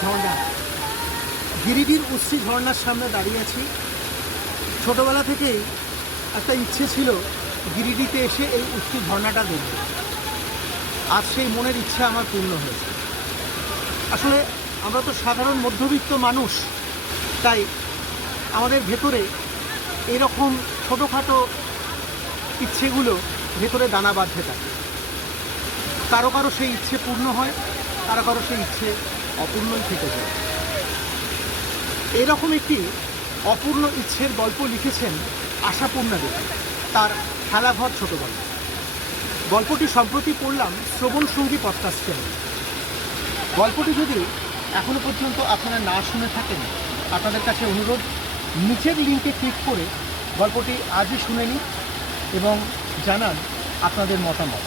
ঝর্ণা। গিরিডির উশ্রী ঝর্ণার সামনে দাঁড়িয়ে আছি। ছোটোবেলা থেকেই একটা ইচ্ছে ছিল গিরিডিতে এসে এই উচ্ছি ঝর্ণাটা দেখব। আজ সেই মনের ইচ্ছা আমার পূর্ণ হয়েছে। আসলে আমরা তো সাধারণ মধ্যবিত্ত মানুষ, তাই আমাদের ভেতরে এরকম ছোটোখাটো ইচ্ছেগুলো ভেতরে দানা বাঁধতে থাকে। কারও কারও সেই ইচ্ছে পূর্ণ হয় কারও কারও সেই ইচ্ছে অপূর্ণই থেকে যায়। এরকম একটি অপূর্ণ ইচ্ছের গল্প লিখেছেন আশাপূর্ণা দেবী, তার খেলাঘর ছোট গল্প গল্পটি সম্প্রতি পড়লাম শ্রবণ সঙ্গী পডকাস্ট গল্পটি যদি এখনও পর্যন্ত আপনারা না শুনে থাকেন, আপনাদের কাছে অনুরোধ, নিচের লিঙ্কে ক্লিক করে গল্পটি আজই শুনে নিন এবং জানান আপনাদের মতামত।